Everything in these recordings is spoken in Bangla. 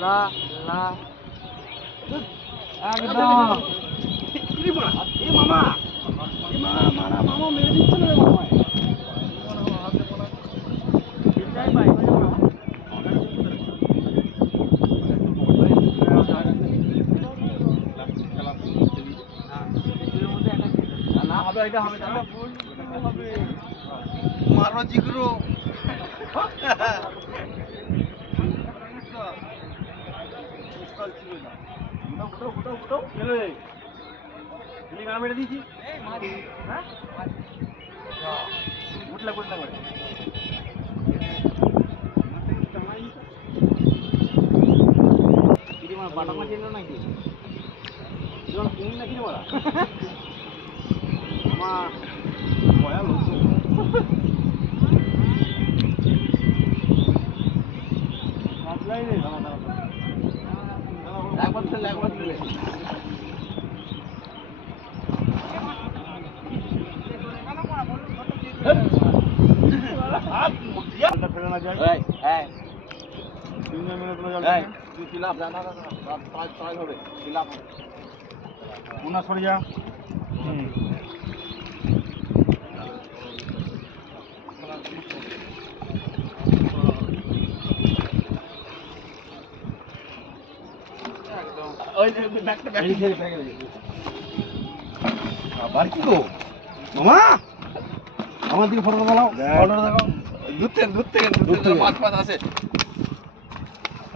লা লা একদম কি বলা এ মামা মামা মেরে দিচ্ছে না রে মামা এটাই ভাই না হবে এটা হবে না হবে মারো জিগরো মেরে দিয়েছি উঠলে উঠলে করে বাটা মাছ এলো নাকি তুমি নাকি বলা আমার ভয়া লোক একবার তুলে ফেলে না যায় তিন মিনিট জল তুই ফিলাপ জানা ট্রাই হবে ফিলাপ মুনা সরে যা আবার কি গো মামা আমার দিকে ফটো বলাও ফটো দেখো দূর থেকে মাছ মাছ আছে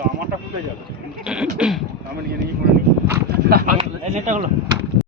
আমারটা ফুটে যাবে আমি নিয়ে করে নিই নেটটা হলো